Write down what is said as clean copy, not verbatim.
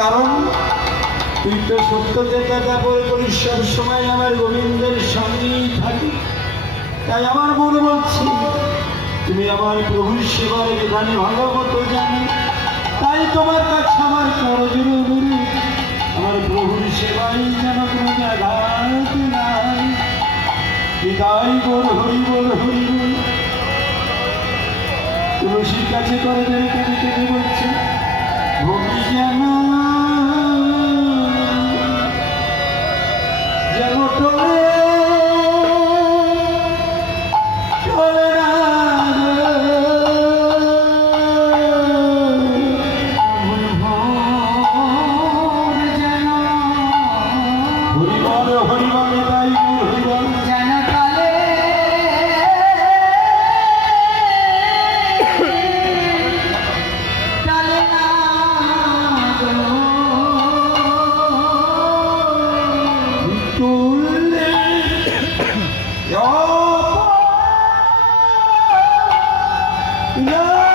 কারণ তুই তো সত্য যেটা বলিস সব সময় আমার গোবিন্দের সঙ্গেই থাকি। তাই আমার মনে বলছি তুমি আমার প্রভুর সেবার বিধানে ভালো মতো জানি। তাই তোমার কাছে আমার করজোর অনুরোধ, আমার প্রভুর সেবাই যেন কোনো ব্যাঘাত নাই। বিদায় বল হরি বল হরি বল। তুলসীর কাছে করে দেবে কেঁদে কেঁদে বলছে ভক্তি যেন যেন টলে টলে না হরিবল হরিবল তাই হরিবল যেন টলে টলে না টলে No!